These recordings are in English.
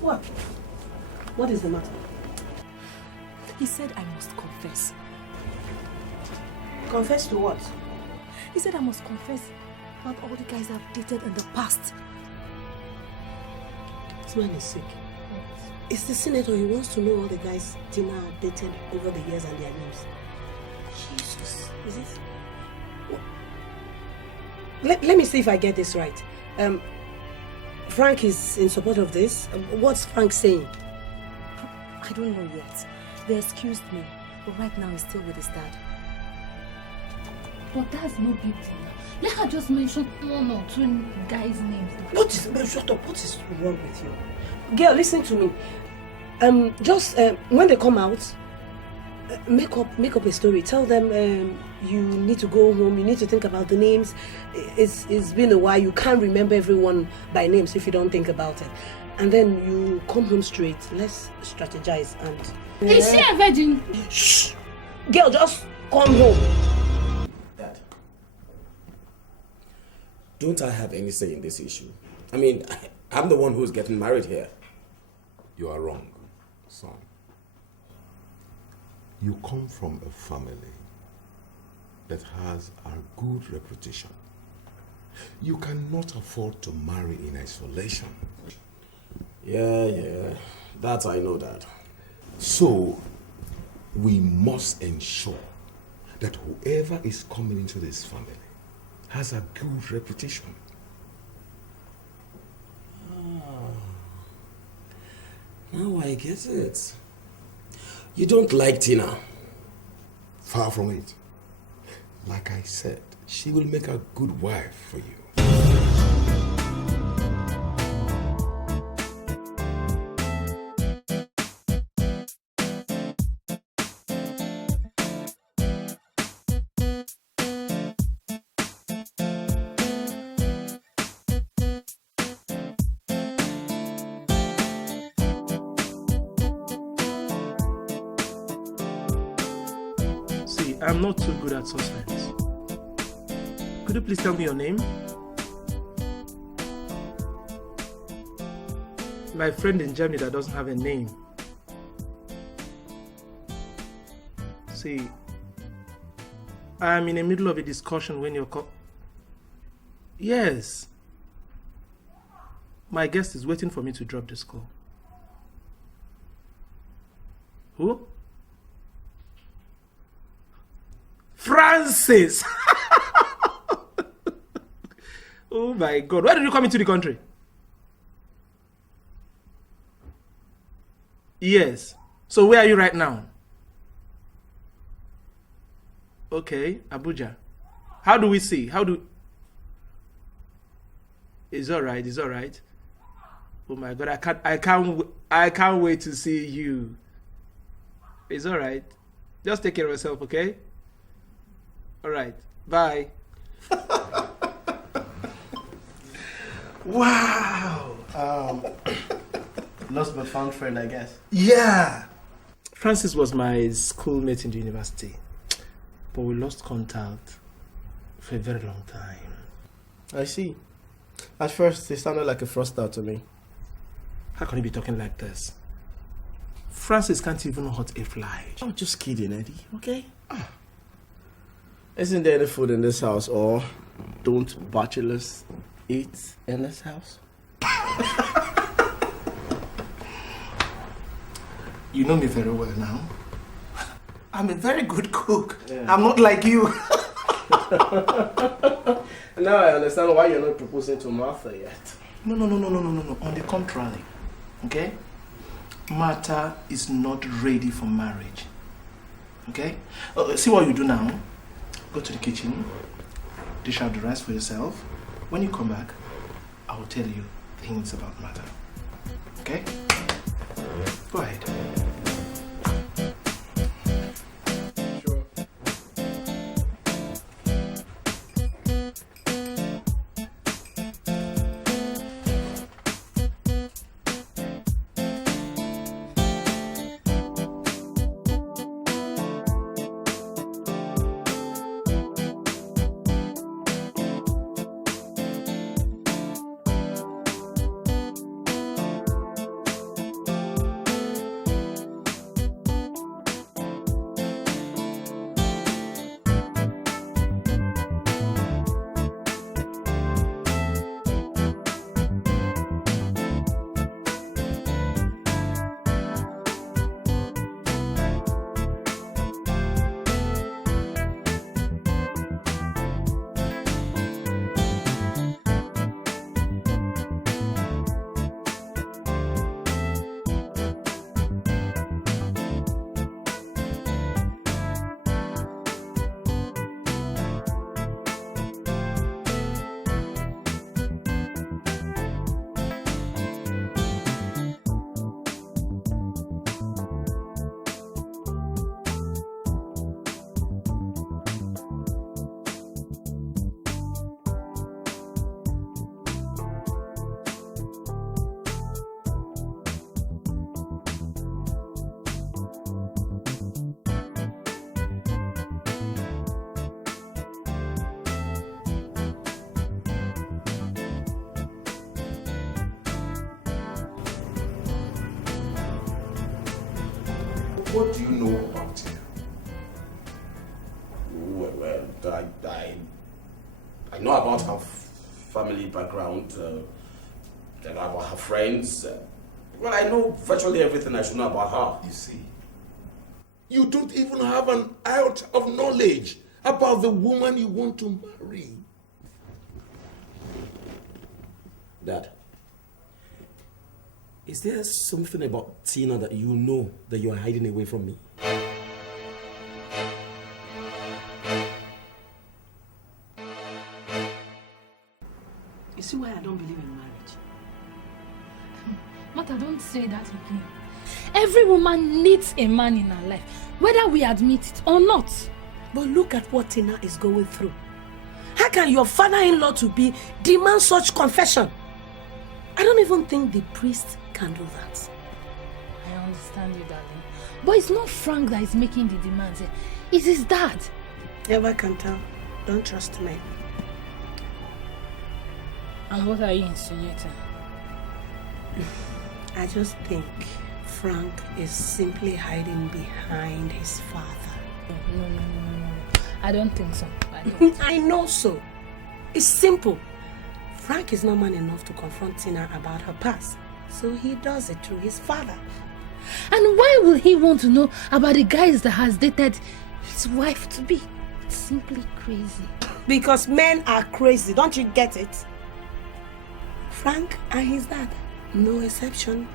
What? What is the matter? He said I must confess. Confess to what? He said I must confess about all the guys I've dated in the past. This man is sick. It's the senator. He wants to know all the guys Tina dated over the years and their names. Jesus. Is it? Let me see if I get this right. Frank is in support of this. What's Frank saying? I don't know yet. They excused me, but right now he's still with his dad. But that's no big deal. Let her just mention 1 or 2 guys' names. Shut up. What is wrong with you? Girl, listen to me. When they come out, make up a story. Tell them you need to go home. You need to think about the names. It's been a while. You can't remember everyone by names if you don't think about it. And then you come home straight. Let's strategize and... Is she a virgin? Shh! Girl, just come home. Dad, don't I have any say in this issue? I mean, I'm the one who's getting married here. You are wrong, son. You come from a family that has a good reputation. You cannot afford to marry in isolation. Yeah, that I know, Dad. So, we must ensure that whoever is coming into this family has a good reputation. Now I get it. You don't like Tina? Far from it. Like I said, she will make a good wife for you. I'm not too good at suspense. Could you please tell me your name? My friend in Germany that doesn't have a name. See, I'm in the middle of a discussion when you're Yes. My guest is waiting for me to drop this call. Who? Francis! Oh my God. Why did you come into the country? Yes. So where are you right now? Okay, Abuja. How do we see? It's alright. Oh my God, I can't wait to see you. It's alright. Just take care of yourself, okay? Alright, bye. Wow! Lost but found friend, I guess. Yeah! Francis was my schoolmate in the university. But we lost contact for a very long time. I see. At first, he sounded like a fraudster to me. How can you be talking like this? Francis can't even hurt a fly. I'm just kidding, Eddie, okay? Isn't there any food in this house, or don't bachelors eat in this house? You know me very well now. I'm a very good cook. Yeah. I'm not like you. Now I understand why you're not proposing to Martha yet. No. On the contrary, okay? Martha is not ready for marriage. Okay? See what you do now. Go to the kitchen, dish out the rice for yourself. When you come back, I will tell you things about Martha. Okay? Go ahead. What do you know about Tina? Well, I know about her family background, I know about her friends. Well, I know virtually everything I should know about her. You see, you don't even have an ounce of knowledge about the woman you want to marry. Dad, is there something about Tina that you know that you are hiding away from me? You see why I don't believe in marriage? Martha, don't say that again. Every woman needs a man in her life, whether we admit it or not. But look at what Tina is going through. How can your father-in-law to be demand such confession? I don't even think the priest can do that. I understand you, darling. But it's not Frank that is making the demands. It's his dad. Never can tell. Don't trust me. And what are you insinuating? I just think Frank is simply hiding behind his father. No. I don't think so. I don't. I know so. It's simple. Frank is not man enough to confront Tina about her past, so he does it through his father. And why will he want to know about the guys that has dated his wife to be? It's simply crazy. Because men are crazy, don't you get it? Frank and his dad, no exception.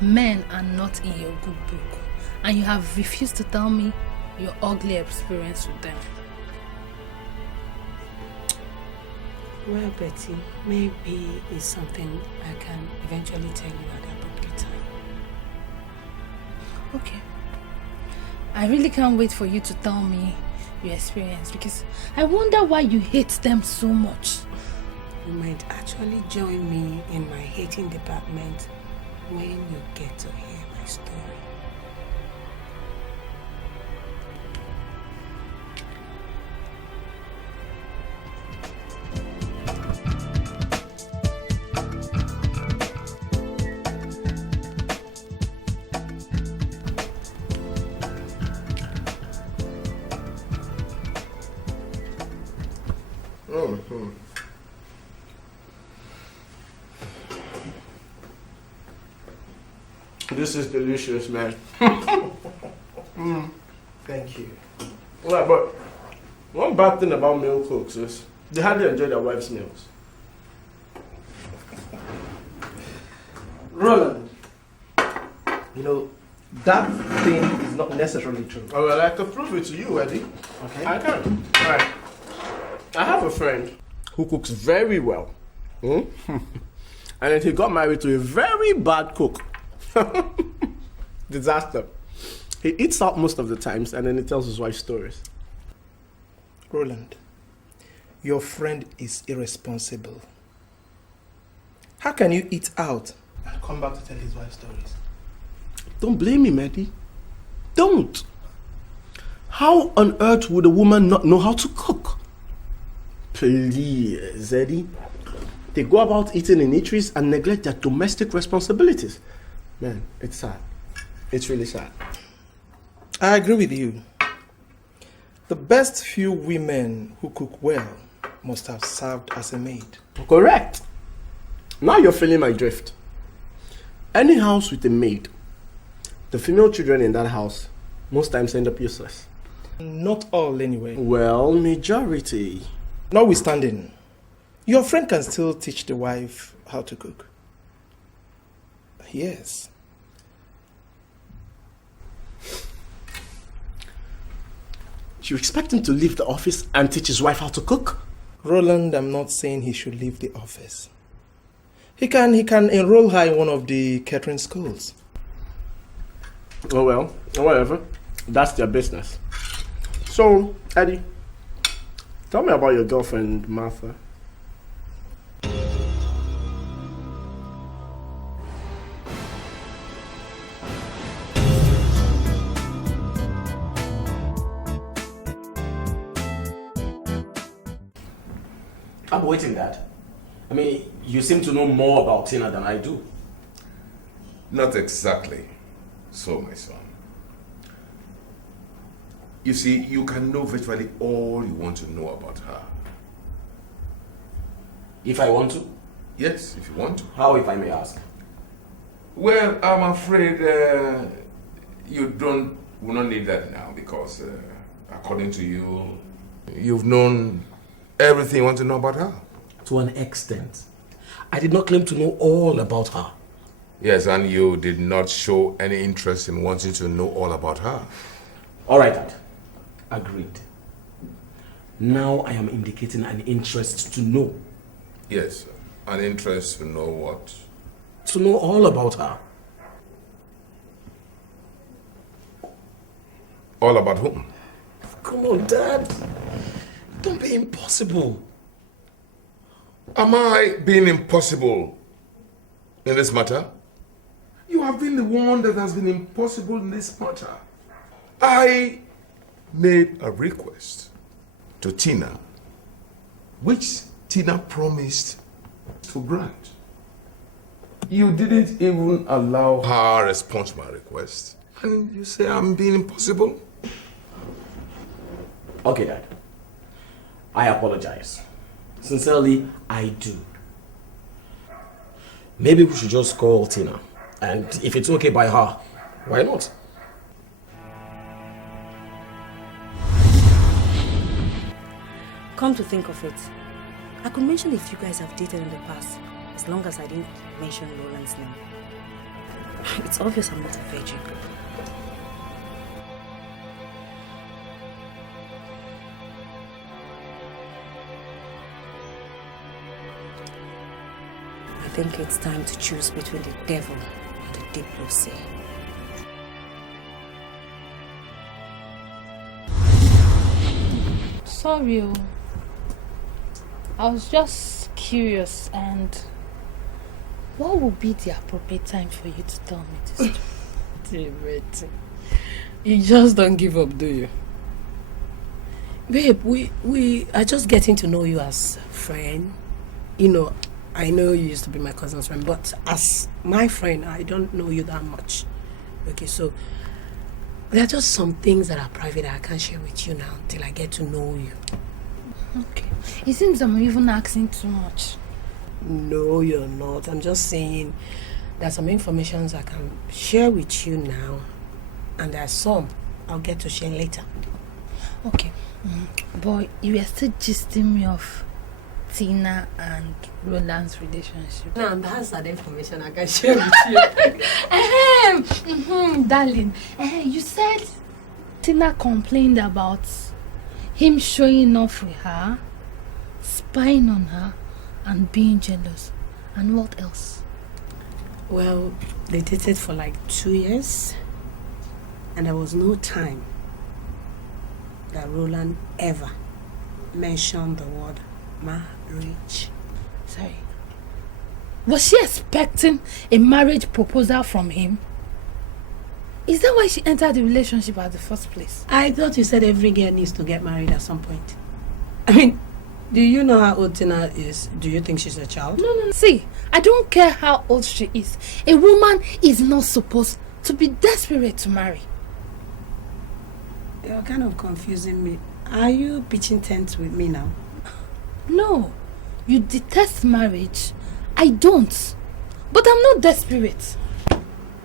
Men are not in your good book, and you have refused to tell me your ugly experience with them. Well, Betty, maybe it's something I can eventually tell you at the appropriate time. Okay. I really can't wait for you to tell me your experience, because I wonder why you hate them so much. You might actually join me in my hating department when you get to hear my story. This is delicious, man. Thank you. Well, but one bad thing about male cooks is they hardly enjoy their wives' meals. Roland, you know, that thing is not necessarily true. Oh, well, I could prove it to you, Eddie. Okay. I can. All right. I have a friend who cooks very well. And then he got married to a very bad cook. Disaster. He eats out most of the times and then he tells his wife stories. Roland, your friend is irresponsible. How can you eat out and come back to tell his wife stories? Don't blame him, Eddie. Don't. How on earth would a woman not know how to cook? Please, Eddie. They go about eating in eateries and neglect their domestic responsibilities. Man, it's sad. It's really sad. I agree with you. The best few women who cook well must have served as a maid. Correct. Now you're feeling my drift. Any house with a maid, the female children in that house most times end up useless. Not all, anyway. Well, majority. Notwithstanding, your friend can still teach the wife how to cook. Yes. You expect him to leave the office and teach his wife how to cook? Roland, I'm not saying he should leave the office. He can enroll her in one of the catering schools. Oh well, whatever. That's their business. So, Eddie, tell me about your girlfriend, Martha. I'm waiting, Dad. I mean, you seem to know more about Tina than I do. Not exactly. So, my son, you see, you can know virtually all you want to know about her. If I want to? Yes, if you want to. How, if I may ask? Well, I'm afraid you will not need that now because, according to you, you've known everything you want to know about her. To an extent. I did not claim to know all about her. Yes, and you did not show any interest in wanting to know all about her. All right, Dad. Agreed. Now I am indicating an interest to know. Yes, an interest to know what? To know all about her. All about whom? Come on, Dad. Don't be impossible. Am I being impossible in this matter? You have been the one that has been impossible in this matter. I made a request to Tina, which Tina promised to grant. You didn't even allow her respond to my request. And you say I'm being impossible? Okay, Dad. I apologize. Sincerely, I do. Maybe we should just call Tina. And if it's okay by her, why not? Come to think of it, I could mention if you guys have dated in the past, as long as I didn't mention Roland's name. It's obvious I'm not a virgin. I think it's time to choose between the devil and the deep blue sea. Sorry, I was just curious, and what would be the appropriate time for you to tell me this story? You just don't give up, do you? Babe, we are just getting to know you as a friend. You know, I know you used to be my cousin's friend, but as my friend, I don't know you that much. Okay, so there are just some things that are private that I can't share with you now until I get to know you. Okay. It seems I'm even asking too much. No, you're not. I'm just saying there's some information I can share with you now, and there's some I'll get to share later. Okay. But you are still gisting me of Tina and Roland's relationship. No, that's that information I can share with you. Darling, you said Tina complained about him showing off with her, spying on her, and being jealous. And what else? Well, they dated for like 2 years, and there was no time that Roland ever mentioned the word marriage. Sorry. Was she expecting a marriage proposal from him? Is that why she entered the relationship at the first place? I thought you said every girl needs to get married at some point. I mean, do you know how old Tina is? Do you think she's a child? No. See, I don't care how old she is. A woman is not supposed to be desperate to marry. You're kind of confusing me. Are you pitching tents with me now? No, you detest marriage. I don't. But I'm not desperate.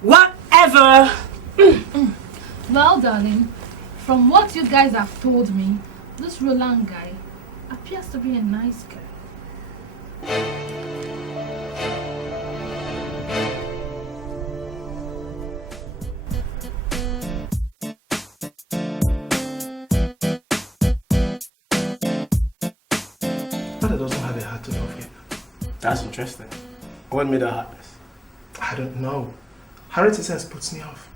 Whatever! Well, darling, from what you guys have told me, this Roland guy appears to be a nice guy. Father doesn't have a heart to love you. That's interesting. What made her heartless? I don't know. Her reticence puts me off.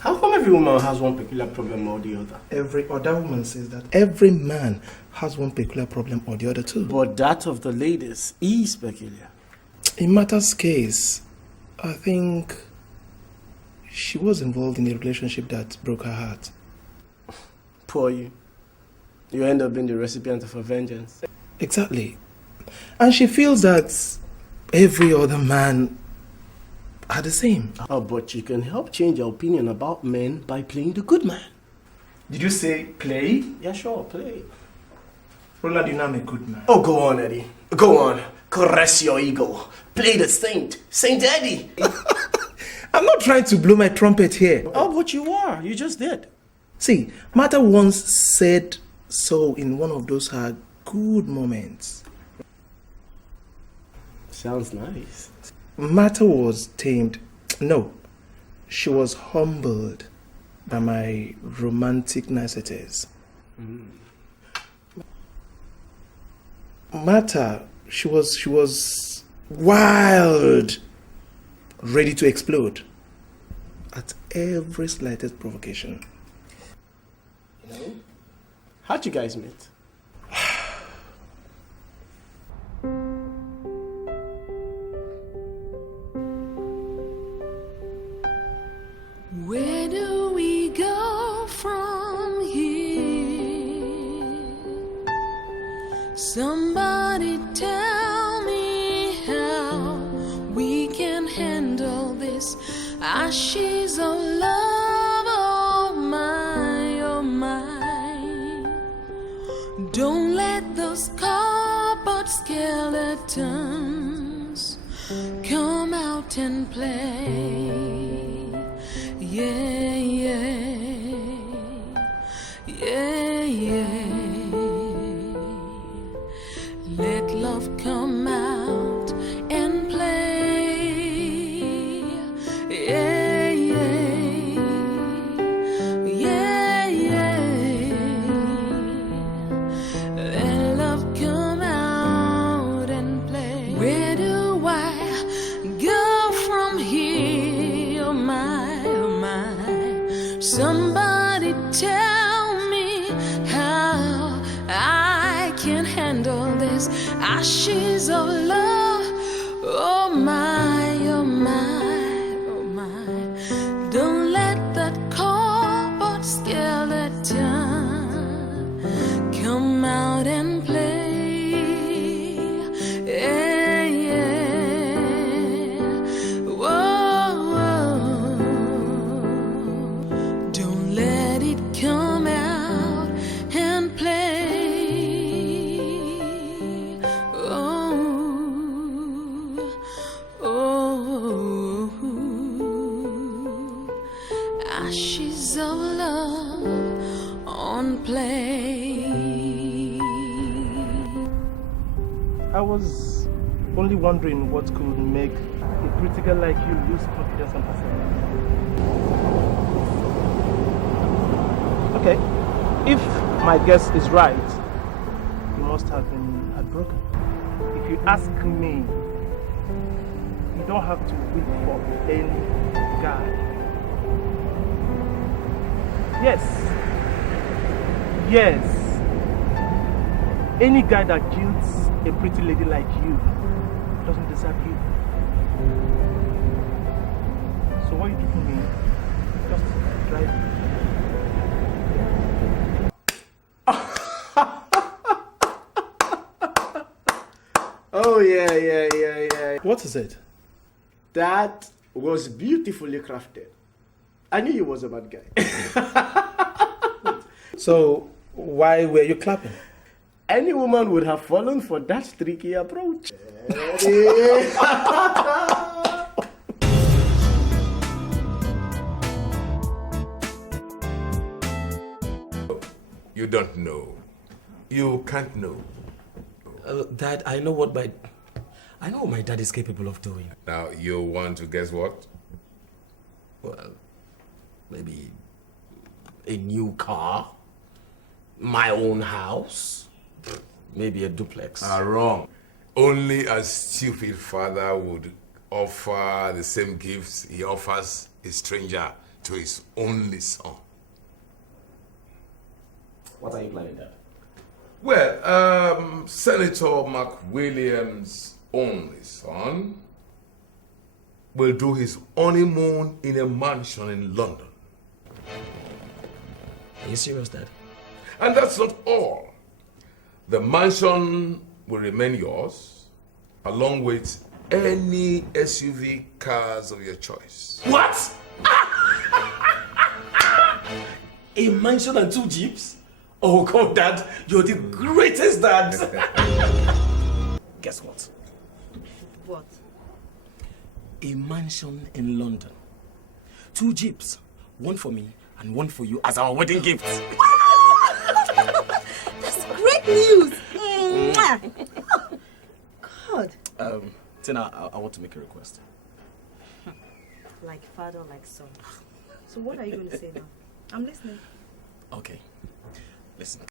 How come every woman has one peculiar problem or the other? Every other woman says that every man has one peculiar problem or the other too. But that of the ladies is peculiar. In Martha's case, I think she was involved in a relationship that broke her heart. Poor you. You end up being the recipient of her vengeance. Exactly. And she feels that every other man are the same. Oh, but you can help change your opinion about men by playing the good man. Did you say play? Yeah, sure, play. Roland, you know I'm a good man. Oh, go on, Eddie. Go on. Caress your ego. Play the saint. Saint Eddie. I'm not trying to blow my trumpet here. Oh, but you are. You just did. See, Martha once said so in one of those her good moments. Sounds nice. Martha was tamed. No, she was humbled by my romantic niceties. Martha, she was wild, ready to explode at every slightest provocation. You know? How'd you guys meet? Where do we go from here? Somebody tell me how we can handle this ashes of love. Oh my, oh my. Don't let those cardboard skeletons come out and play. Yeah, yeah, yeah, yeah. Let love come out and play. Yeah, yeah, yeah, yeah. Let love come out and play. Where do I go from here? Oh my, oh my. Somebody tell me how I can handle this ashes of love. Oh my, oh my, oh my. Don't let that cardboard skeleton come out and play. Yeah, yeah. Whoa, whoa. Don't let it come out and play. Oh, oh, ashes of love on play. I was only wondering what could make a pretty girl like you lose confidence in herself. Okay, if my guess is right, you must have been heartbroken. If you ask me, you don't have to wait for any guy. Yes, yes, any guy that jilts a pretty lady like you doesn't deserve you. So what you do for me, just drive me. Oh, yeah. What is it? That was beautifully crafted. I knew you was a bad guy. So why were you clapping? Any woman would have fallen for that tricky approach. You don't know. You can't know. Dad, I know what my dad is capable of doing. Now, you want to guess what? Well, maybe a new car, my own house, maybe a duplex. Wrong. Only a stupid father would offer the same gifts he offers a stranger to his only son. What are you planning, Dad? Well, Senator McWilliams' only son will do his honeymoon in a mansion in London. Are you serious, Dad? And that's not all. The mansion will remain yours, along with any SUV cars of your choice. What? A mansion and 2 jeeps? Oh God, Dad, you're the greatest dad. Guess what? What? A mansion in London. 2 jeeps, one for me and one for you as our wedding gift. That's great news! Mwah. God. Tina, I want to make a request. Like father, like son. So what are you going to say now? I'm listening. Okay, listen.